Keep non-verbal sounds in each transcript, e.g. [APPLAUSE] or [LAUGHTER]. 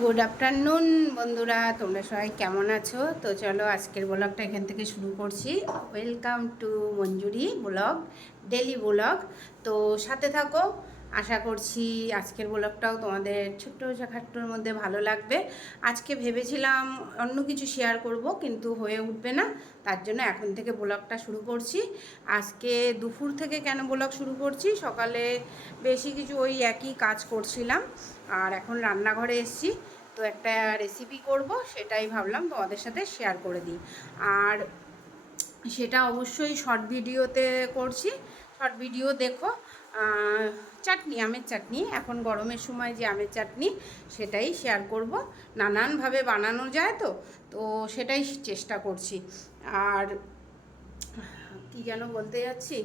Good afternoon বন্ধুরা। তোমরা সবাই কেমন আছো? তো চলো আজকের ব্লগটা এখান থেকে শুরু করছি। Welcome to Manjuri blog daily blog তো সাথে থাকো। আশা করছি আজকের ব্লগটাও তোমাদের ছোট্ট খাট্টোর মধ্যে ভালো লাগবে। আজকে ভেবেছিলাম অন্য কিছু শেয়ার করব, কিন্তু হয়ে উঠবে না, তার জন্য এখন থেকে ব্লগটা শুরু করছি। আজকে দুপুর থেকে কেন ব্লগ শুরু করছি? সকালে বেশি কিছু ওই একই কাজ করছিলাম, আর এখন রান্নাঘরে এসেছি, তো একটা রেসিপি করব, সেটাই ভাবলাম তোমাদের সাথে শেয়ার করে দিই। আর সেটা অবশ্যই শর্ট ভিডিওতে করছি শর্ট ভিডিও দেখো চাটনি, আমের চাটনি। এখন গরমের সময় যে আমের চাটনি, সেটাই শেয়ার করব। নানানভাবে বানানো যায় তো তো সেটাই চেষ্টা করছি। আর কি যেন বলতে যাচ্ছি?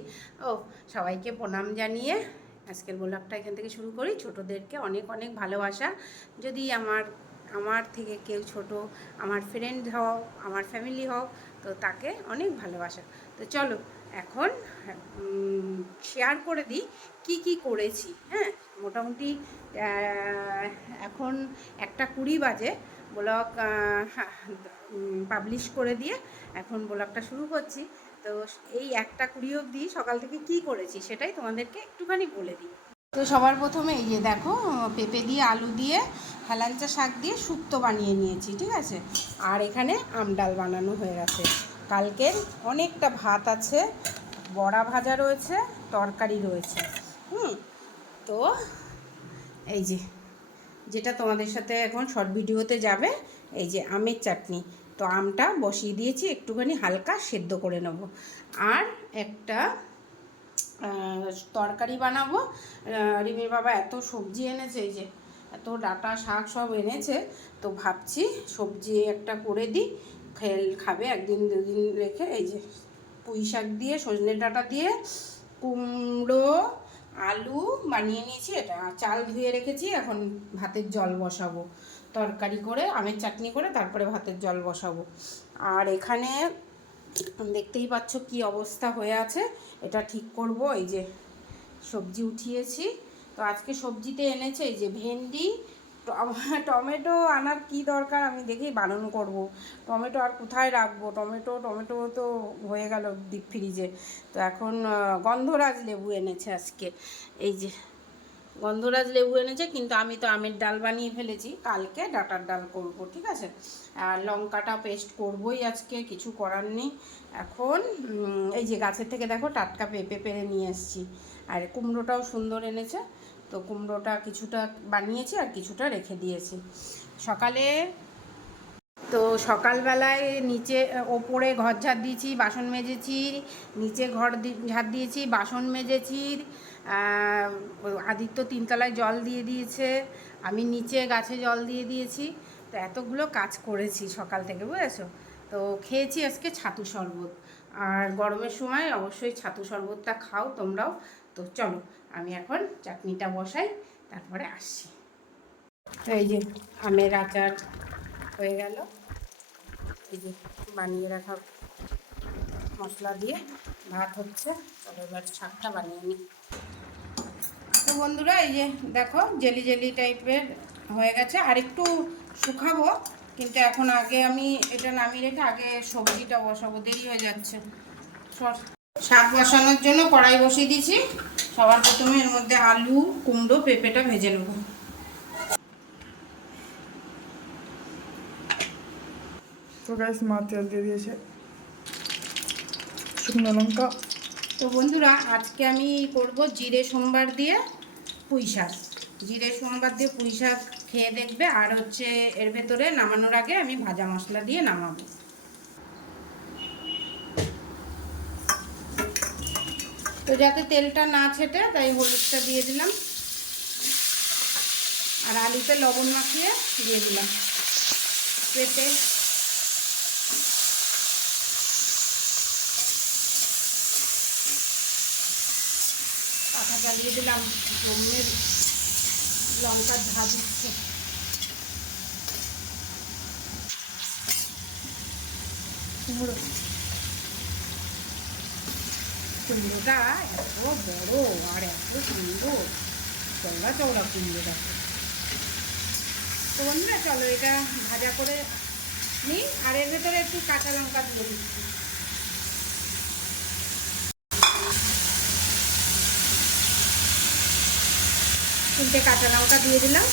ও, সবাইকে প্রণাম জানিয়ে আজকের ব্লগটা এখান থেকে শুরু করি। ছোটদেরকে অনেক অনেক ভালোবাসা। যদি আমার আমার থেকে কেউ ছোট, আমার ফ্রেন্ড হও, আমার ফ্যামিলি হও, তো তাকে অনেক ভালোবাসা। তো চলো এখন শেয়ার করে দিই কি কি করেছি হ্যাঁ? মোটামুটি এখন একটা কুড়ি বাজে, ব্লগ পাবলিশ করে দিয়ে এখন ব্লগটা শুরু করছি। তো এই একটা কুড়ি অবধি সকাল থেকে কি করেছি সেটাই তোমাদেরকে একটুখানি বলে দিই। তো সবার প্রথমে এই যে দেখো, পেঁপে দিয়ে আলু দিয়ে হেলাঞ্চা শাক দিয়ে শুক্তো বানিয়ে নিয়েছি, ঠিক আছে? আর এখানে আমডাল বানানো হয়ে গেছে। কালকের অনেকটা ভাত আছে, বড়া ভাজা রয়েছে, তরকারি রয়েছে। হুম, তো এই যে, যেটা তোমাদের সাথে এখন শর্ট ভিডিওতে যাবে, এই যে আমের চাটনি। তো আমটা বসিয়ে দিয়েছি, একটুখানি হালকা সেদ্ধ করে নেব। আর একটা তরকারি বানাবো। রিমির বাবা এত সবজি এনেছে, এই যে, এত ডাটা শাক সব এনেছে, তো ভাবছি সবজি একটা করে দিই। খেল খাবে একদিন, দুদিন রেখে এই যে পুঁই শাক দিয়ে, সজনে ডাঁটা দিয়ে কুমড়ো, আলু বানিয়ে নিয়েছি এটা। চাল ধুয়ে রেখেছি, এখন ভাতের জল বসাবো। তরকারি করে, আমের চাটনি করে তারপরে ভাতের জল বসাবো। আর এখানে দেখতেই পাচ্ছ কি অবস্থা হয়ে আছে। এটা ঠিক করব, এই যে সবজি উঠিয়েছি। তো আজকে সবজিতে এনেছে এই যে ভেন্ডি [LAUGHS] টমেটো আনার কি দরকার? আমি দেখেই বারণ করব। টমেটো আর কোথায় রাখব? টমেটো টমেটো তো হয়ে গেল ডিপ ফ্রিজে তো এখন গন্ধরাজ লেবু এনেছে আজকে। এই যে, গন্ধরাজ লেবু এনেছে, কিন্তু আমি তো আমের ডাল বানিয়ে ফেলেছি। কালকে ডাটার ডাল করব, ঠিক আছে? আর লঙ্কাটা পেস্ট করবই আজকে, কিছু করার নেই। এখন এই যে গাছের থেকে দেখো টাটকা পেঁপে পেরে নিয়ে এসেছি। আর কুমড়োটাও সুন্দর এনেছে। তো কুমড়োটা কিছুটা বানিয়েছি আর কিছুটা রেখে দিয়েছি। সকালে তো সকালবেলায় নিচে, ওপরে ঘর ঝাড় দিয়েছি, বাসন মেজেছি, নিচে ঘর ঝাড় দিয়েছি, বাসন মেজেছি আদিত্য তিনতলায় জল দিয়ে দিয়েছে, আমি নিচে গাছে জল দিয়ে দিয়েছি। তো এতগুলো কাজ করেছি সকাল থেকে, বুঝেছ? তো খেয়েছি আজকে ছাতু শরবত। আর গরমের সময় অবশ্যই ছাতু শরবতটা খাও তোমরাও। তো চলো আমি এখন চাটনিটা বসাই, তারপরে আসছি। এই যে আমের আচার হয়ে গেল। এই যে বানিয়ে রাখা মশলা দিয়ে ভাত হচ্ছে। এবার শাকটা বানিয়ে নিই। তো বন্ধুরা, এই যে দেখো, জেলি জেলি টাইপের হয়ে গেছে। আর একটু শুকাবো, কিন্তু এখন আগে আমি এটা নামিয়ে রেখে আগে সবজিটা বসাবো। দেরি হয়ে যাচ্ছে। শাক বসানোর জন্য কড়াই বসিয়ে দিয়েছি। সবার প্রথমে এর মধ্যে আলু কুমড়ো পেঁপেটা ভেজে নেব। তো গ্যাস মা তেল দিয়ে দিয়েছে। শুকনো লঙ্কা। তো বন্ধুরা আজকে আমি করব জিরে সোমবার দিয়ে পুঁই শাক। জিরে সোমবার দিয়ে পুঁই শাক খেয়ে দেখবে আর হচ্ছে এর ভেতরে নামানোর আগে আমি ভাজা মশলা দিয়ে নামাবো। তো যাতে তেলটা না ছেটে, তাই হলুদটা দিয়ে দিলাম। আর আলুতে লবণ মাখিয়ে দিয়ে দিলাম। পেঁপে পাখা চালিয়ে দিলাম। জমের লঙ্কার ঝাঁ দিচ্ছে কুমড়ো। কুমড়োটা এত বড় আর এত সুন্দর। চওড়া চওড়া কুমড়ো দেখো তো বন্ধুরা চলো এটা ভাজা করে নিই, আর এর ভেতরে একটু কাঁচা লঙ্কা দিয়ে দিচ্ছি। তিনটে কাঁচা লঙ্কা দিয়ে দিলাম।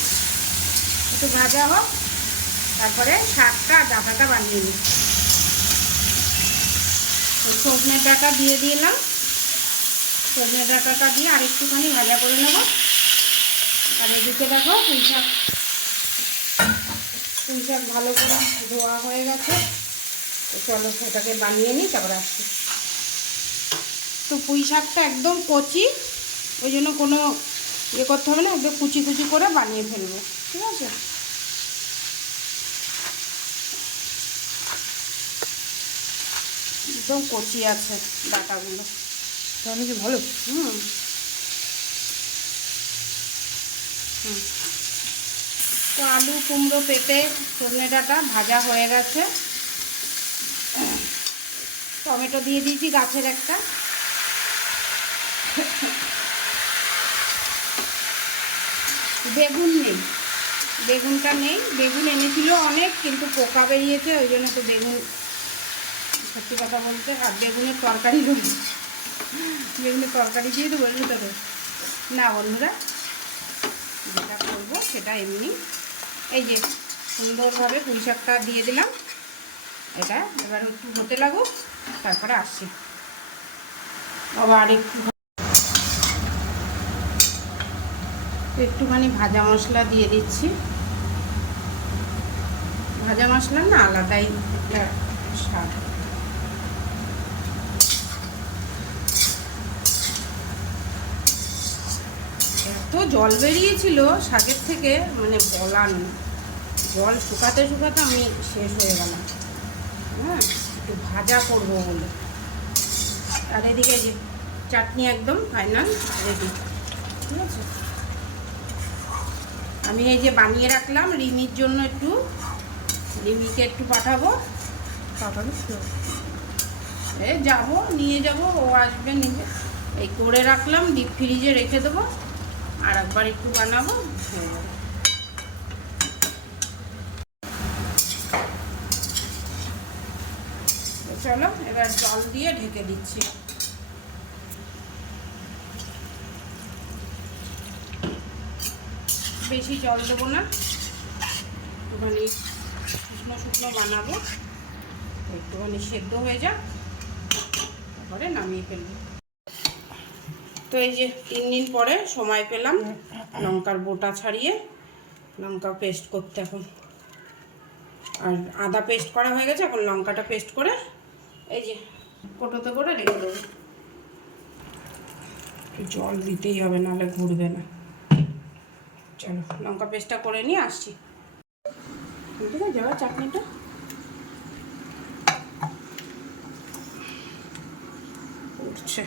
একটু ভাজা হোক, তারপরে শাকটা ডাটাটা বানিয়ে নিই সজনে ডাটা দিয়ে দিলাম। সজনে ডাটাটা দিয়ে আর একটুখানি ভাজা করে নেব। আর এদিকে দেখো পুঁই শাক। পুঁই শাক ভালো করে ধোয়া হয়ে গেছে। তো চলো ওটাকে বানিয়ে নিই, তারপর আসছি। তো পুঁই শাকটা একদম কচি, ওই জন্য কোনো ইয়ে করতে হবে না, একদম কুচি কুচি করে বানিয়ে ফেলব, ঠিক আছে? একদম কচি আছে ডাটাগুলো। তাহলে কি ভালো? তো আলু, কুমড়ো, পেঁপে সজনে ডাঁটা ভাজা হয়ে গেছে। টমেটো দিয়ে দিয়েছি গাছের একটা। বেগুন নেই। বেগুনটা নেই। বেগুন এনেছিল অনেক, কিন্তু পোকা বেরিয়েছে, ওই জন্য তো বেগুন সত্যি কথা বলতে, আর বেগুনের তরকারি রয়েছে। বেগুনের তরকারি দিয়ে দেবো এগুলো তোকে না, বন্ধুরা, যেটা করব সেটা এমনি। এই যে সুন্দরভাবে পুঁই শাকটা দিয়ে দিলাম। এটা এবার একটু হতে লাগুক, তারপরে আসছি। আবার একটু একটুখানি ভাজা মশলা দিয়ে দিচ্ছি। ভাজা মশলা না আলাদাই একটা স্বাদ। এত জল বেরিয়েছিল শাকের থেকে মানে বলার নেই। জল শুকাতে শুকাতে আমি শেষ হয়ে গেলাম। হ্যাঁ একটু ভাজা করব বলে। আর এদিকে যে চাটনি একদম ফাইনাল রেডি ঠিক আছে? আমি এই যে বানিয়ে রাখলাম রিমির জন্য একটু রিমিকে একটু পাঠাবো। পাঠাবো এ যাব নিয়ে যাব ও আসবে নিজে। এই করে রাখলাম ডিপ ফ্রিজে রেখে দেবো। আর একবার একটু বানাবো। চলো, এবার জল দিয়ে ঢেকে দিচ্ছি। বেশি জল দেবো না। একটুখানি শুকনো শুকনো বানাবো। একটুখানি সেদ্ধ হয়ে যাক। তারপরে নামিয়ে ফেলব। তো এই যে তিন দিন পরে সময় পেলাম লঙ্কার বোটা ছাড়িয়ে লঙ্কা পেস্ট করতে এখন। আর আদা পেস্ট করা হয়ে গেছে এখন লঙ্কাটা পেস্ট করে এই যে কোটোতে করে রেখে দেবো। জল দিতেই হবে নাহলে ঘুরবে না। চলো লঙ্কা পেস্টটা করে নিয়ে আসছি। ঠিক আছে যাওয়া চাটনিটা। উঠছে।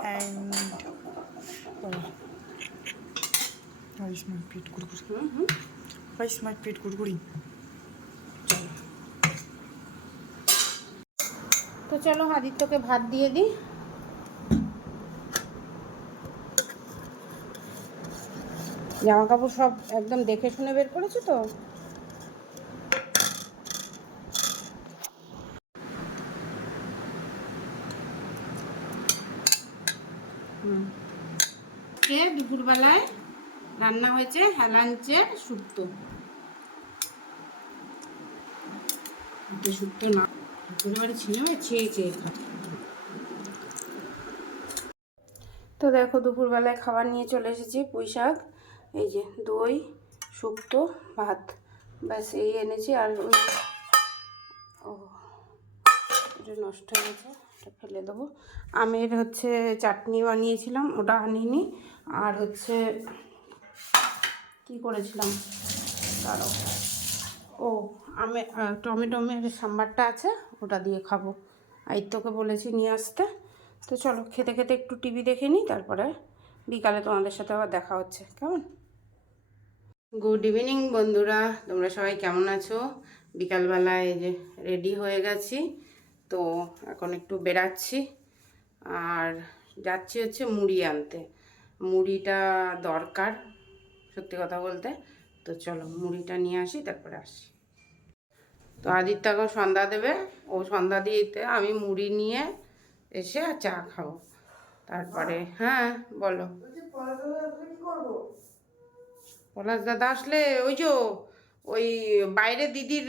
And oh, why is my feet gurguri? Hmm hmm Why is my feet gurguri? তো চলো আদিত্যকে ভাত দিয়ে দিই জামা কাপড় সব একদম দেখে শুনে বের করেছ তো দুপুরবেলায় রান্না হয়েছে হেলাঞ্চের শুক্তো। শুক্তো না একেবারে ছিল ছেয়ে চেয়ে তো দেখো দুপুরবেলায় খাবার নিয়ে চলে এসেছি পুঁই শাক, এই যে দই, শুক্তো, ভাত। ব্যাস, এই এনেছি আর ওই ও, এটা নষ্ট হয়ে গেছে। ফেলে দেবো। আমের হচ্ছে চাটনি বানিয়েছিলাম, ওটা আনিনি। আর হচ্ছে কি করেছিলাম? তারও ও, আমে টমেটোমের সাম্বারটা আছে, ওটা দিয়ে খাব। আইত্যকে বলেছি নিয়ে আসতে। তো চলো, খেতে খেতে একটু টিভি দেখে নিই, তারপরে বিকালে তোমাদের সাথে আবার দেখা হচ্ছে। কেমন? গুড ইভিনিং বন্ধুরা, তোমরা সবাই কেমন আছো? বিকালবেলায় যে রেডি হয়ে গেছি। তো এখন একটু বেরাচ্ছি আর যাচ্ছি হচ্ছে মুড়ি আনতে। মুড়িটা দরকার সত্যি কথা বলতে। তো চলো মুড়িটা নিয়ে আসি তারপরে আসি। তো আদিত্যকেও সন্ধ্যা দেবে। ও সন্ধ্যা দিতে আমি মুড়ি নিয়ে এসে আর চা খাব। তারপরে হ্যাঁ বলো। পলাশ দাদা আসলে ওই যে ওই বাইরে দিদির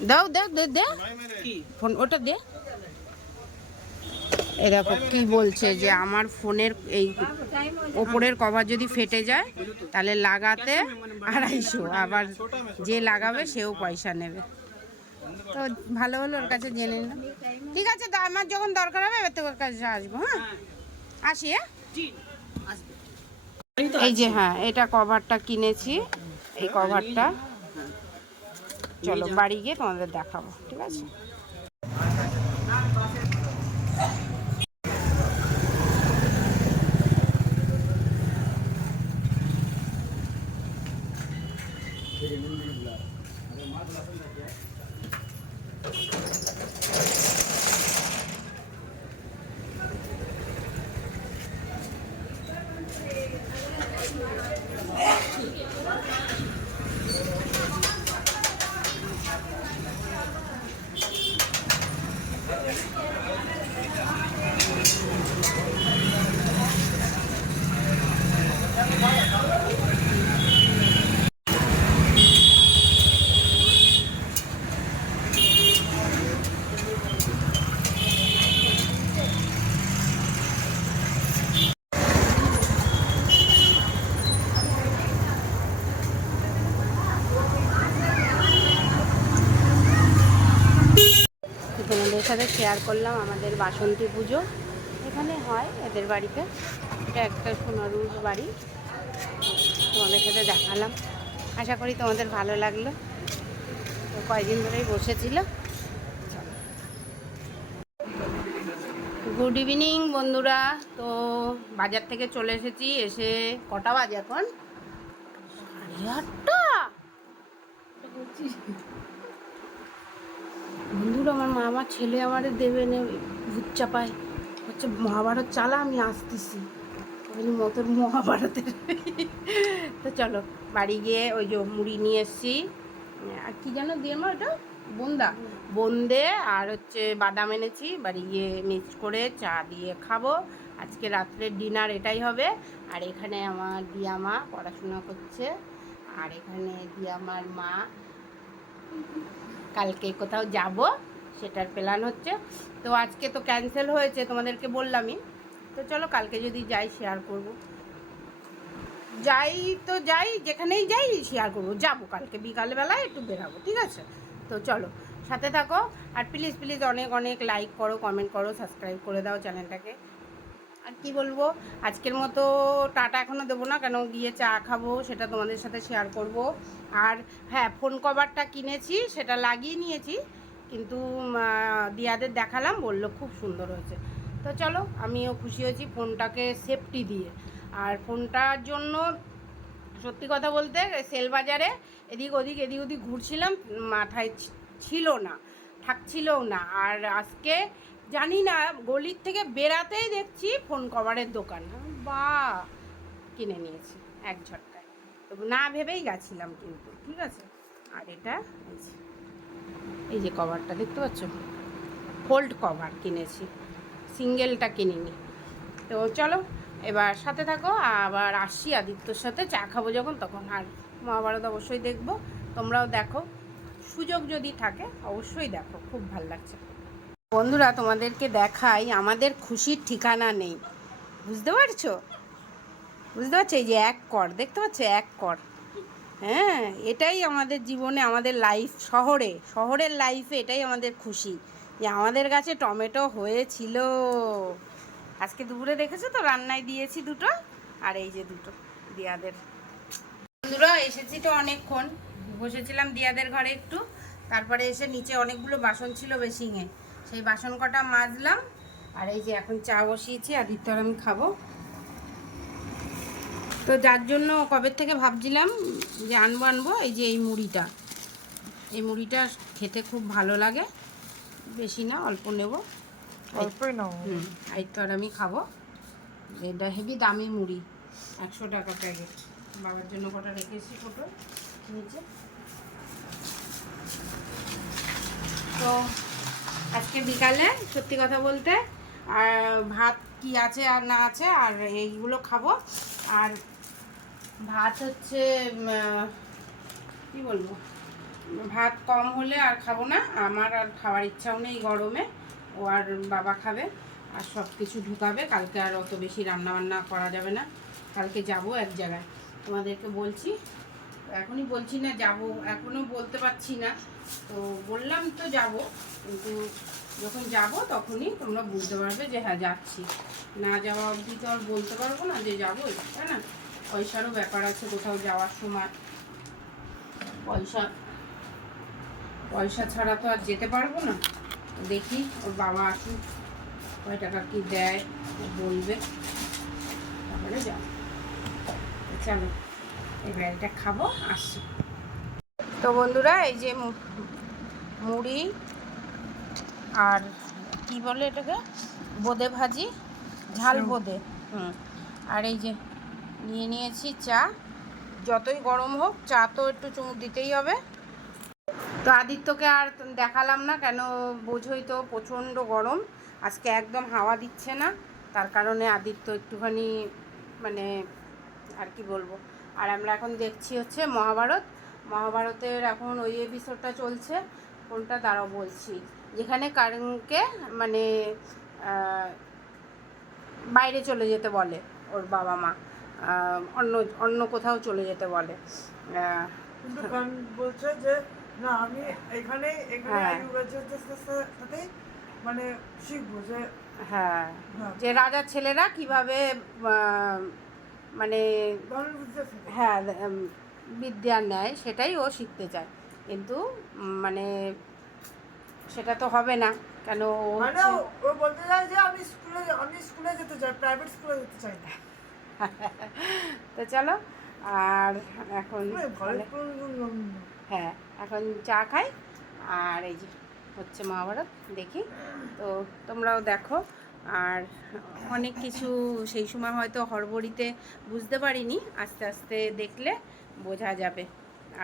দে দাও দে দে দে ফোন ওটা দে। এই দেখো কি বলছে যে আমার ফোনের এই ওপরের কভার যদি ফেটে যায় তাহলে লাগাতে আড়াইশো। আবার যে লাগাবে সেও পয়সা নেবে। তো ভালো হলো ওর কাছে জেনে নিলাম। ঠিক আছে তো আমার যখন দরকার হবে তোর কাছে আসব হ্যাঁ? আসি হ্যাঁ? এই যে হ্যাঁ এটা কভারটা কিনেছি। এই কভারটা। চলো বাড়ি গিয়ে তোমাদের দেখাবো ঠিক আছে? তো তোমাদের সাথে শেয়ার করলাম আমাদের বাসন্তী পুজো। এখানে হয় এদের বাড়িতে। এটা একটা সোনারুর বাড়ি। তোমাদের সাথে দেখালাম। আশা করি তোমাদের ভালো লাগল। তো কয়েকদিন ধরেই বসেছিল গুড ইভিনিং বন্ধুরা। তো বাজার থেকে চলে এসেছি। এসে কটা বাজে এখন? আটটা? বন্ধুরা, আমার মা, আমার ছেলে আমারে দেবে নে, ভূত চাপায়। হচ্ছে মহাভারত চালা, আমি আসতেছি। বলি মতন মহাভারতের। তো চলো, বাড়ি গিয়ে ওই যে মুড়ি নিয়ে এসছি। আর কী যেন দিয়ে মা ওটা? বোন্দা। বোন্দে আর হচ্ছে বাদাম এনেছি। বাড়ি গিয়ে মিক্স করে চা দিয়ে খাব। আজকে রাত্রের ডিনার এটাই হবে। আর এখানে আমার দিয়া মা পড়াশোনা করছে। আর এখানে দিয়া আমার মা কালকে কোথাও যাব, সেটার প্ল্যান হচ্ছে। তো আজকে তো ক্যান্সেল হয়েছে, তোমাদেরকে বললামই। তো চলো কালকে যদি যাই শেয়ার করব। যাই তো যাই, যেখানেই যাই শেয়ার করব। যাব কালকে বিকালবেলায় একটু বেরাবো, ঠিক আছে? তো চলো, সাথে থাকো। আর প্লিজ প্লিজ অনেক অনেক লাইক করো কমেন্ট করো সাবস্ক্রাইব করে দাও চ্যানেলটাকে আর কি বলব, আজকের মতো টাটা এখনও দেবো না, কেন গিয়ে চা খাব সেটা তোমাদের সাথে শেয়ার করব। আর হ্যাঁ ফোন কভারটা কিনেছি, সেটা লাগিয়ে নিয়েছি, কিন্তু দিয়াদের দেখালাম, বলল খুব সুন্দর হয়েছে। তো চলো, আমিও খুশি হয়েছি ফোনটাকে সেফটি দিয়ে। আর ফোনটার জন্য সত্যি কথা বলতে সেল বাজারে এদিক ওদিক এদিক ওদিক ঘুরছিলাম, মাথায় ছিল না, থাকছিলও না। আর আজকে জানি না, গলির থেকে বেরাতেই দেখছি ফোন কভারের দোকান। বা, কিনে নিয়েছি এক ঝটকায়। না ভেবেই গেছিলাম কিন্তু, ঠিক আছে? আর এটা এই যে কভারটা দেখতে পাচ্ছ? ফোল্ড কভার কিনেছি সিঙ্গেলটা কিনিনি। তো চলো, এবার সাথে থাকো, আবার আসছি আদিত্যর সাথে, চা খাব যখন, তখন আর মহাভারত অবশ্যই দেখব। তোমরাও দেখো, সুযোগ যদি থাকে, অবশ্যই দেখো, খুব ভালো লাগছে। বন্ধুরা, তোমাদেরকে দেখাই, আমাদের খুশির ঠিকানা নেই। বুঝতে পারছ? বুঝতে পারছ? এই যে এক কর, দেখতে পাচ্ছ? এক কর। হ্যাঁ এটাই আমাদের জীবনে, আমাদের লাইফ শহরে, শহরের লাইফে এটাই আমাদের খুশি। যে আমাদের গাছে টমেটো হয়েছিল। আজকে দুপুরে দেখেছ তো? রান্নায় দিয়েছি দুটো, আর এই যে দুটো, দিয়াদের। বন্ধুরা, এসেছি তো অনেকক্ষণ। বসেছিলাম দিয়াদের ঘরে একটু। তারপরে এসে নিচে অনেকগুলো বাসন ছিল বেসিংয়ে। সেই বাসন কটা মাজলাম আর এই যে এখন চা বসিয়েছি আদিত্য আর আমি খাব। তো যার জন্য কবে থেকে ভাবছিলাম যে আনব আনব এই যে এই মুড়িটা। এই মুড়িটা খেতে খুব ভালো লাগে বেশি না অল্প নেব। অল্পই নাও। হুম এই তো আর আমি খাব। এটা হেভি দামি মুড়ি একশো টাকা প্যাকেট। বাবার জন্য কটা রেখেছি ফটো নিচে। তো আজকে বিকালে, সত্যি কথা বলতে। আর ভাত কি আছে আর না আছে, আর এইগুলো খাব। আর ভাত হচ্ছে কি বলব? ভাত কম হলে আর খাব না। আমার আর খাওয়ার ইচ্ছাও নেই গরমে। ও আর বাবা খাবে, আর সব কিছু ঢুকাবে। কালকে আর অত বেশি রান্না বান্না করা যাবে না। কালকে যাব এক জায়গায়। তোমাদেরকে বলছি, এখনই বলছি না, যাব। এখনও বলতে পারছি না। তো বললাম তো যাব, কিন্তু যখন যাব তখনই তোমরা বুঝতে পারবে যে হ্যাঁ যাচ্ছি। না যাওয়া অবধি তো আর বলতে পারব না যে যাবোই তাই না? পয়সারও ব্যাপার আছে কোথাও যাওয়ার সময়। পয়সা পয়সা ছাড়া তো আর যেতে পারব না। দেখি, ওর বাবা আসুক, কয় টাকা কি দেয় বলবে। তারপরে যাও চলো এবার এটা খাব, আসছি। তো বন্ধুরা এই যে মুড়ি আর কি বলে এটাকে? বোদে ভাজি ঝাল। বোদে। হুম। আর এই যে নিয়ে নিয়েছি চা। যতই গরম হোক চা তো একটু চুমুক দিতেই হবে। তো আদিত্যকে আর দেখালাম না কেন বোঝোই তো প্রচণ্ড গরম। আজকে একদম হাওয়া দিচ্ছে না। তার কারণে আদিত্য একটুখানি মানে আর কি বলব? আর আমরা এখন দেখছি হচ্ছে মহাভারত। মহাভারতের এখন ওই এপিসোডটা চলছে কোনটা দাঁড়াও বলছি যেখানে কারণকে মানে বাইরে চলে যেতে বলে ওর বাবা মা অন্য অন্য কোথাও চলে যেতে বলে বলছে যে না আমি এখানে এখানে হ্যাঁ। মানে শিখব যে হ্যাঁ হ্যাঁ। যে রাজার ছেলেরা কীভাবে মানে হ্যাঁ বিদ্যা নেয় সেটাই ও শিখতে চায়। কিন্তু মানে সেটা তো হবে না। কেন ও মানে ও- বলতে চায় যে আমি স্কুলে আমি স্কুলে যেতে চাই প্রাইভেট স্কুলে যেতে চাই না। [LAUGHS] তো চলো আর এখন হ্যাঁ এখন চা খাই আর এই যে হচ্ছে মহাভারত দেখি। তো তোমরাও দেখো। আর অনেক কিছু সেই সময় হয়তো হড়বড়িতে বুঝতে পারিনি আস্তে আস্তে দেখলে বোঝা যাবে।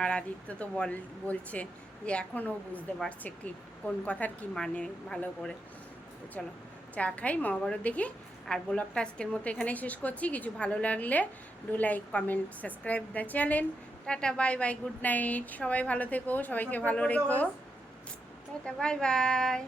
আর আদিত্য তো বল বলছে যে এখনও বুঝতে পারছে কি কোন কথার কি মানে ভালো করে। তো চলো চা খাই মহাভারত দেখি। আর ব্লগটা আজকের মতো এখানেই শেষ করছি। কিছু ভালো লাগলে do like comment subscribe the channel tata bye bye good night সবাই ভালো থেকো সবাইকে ভালো রেখো। Tata bye by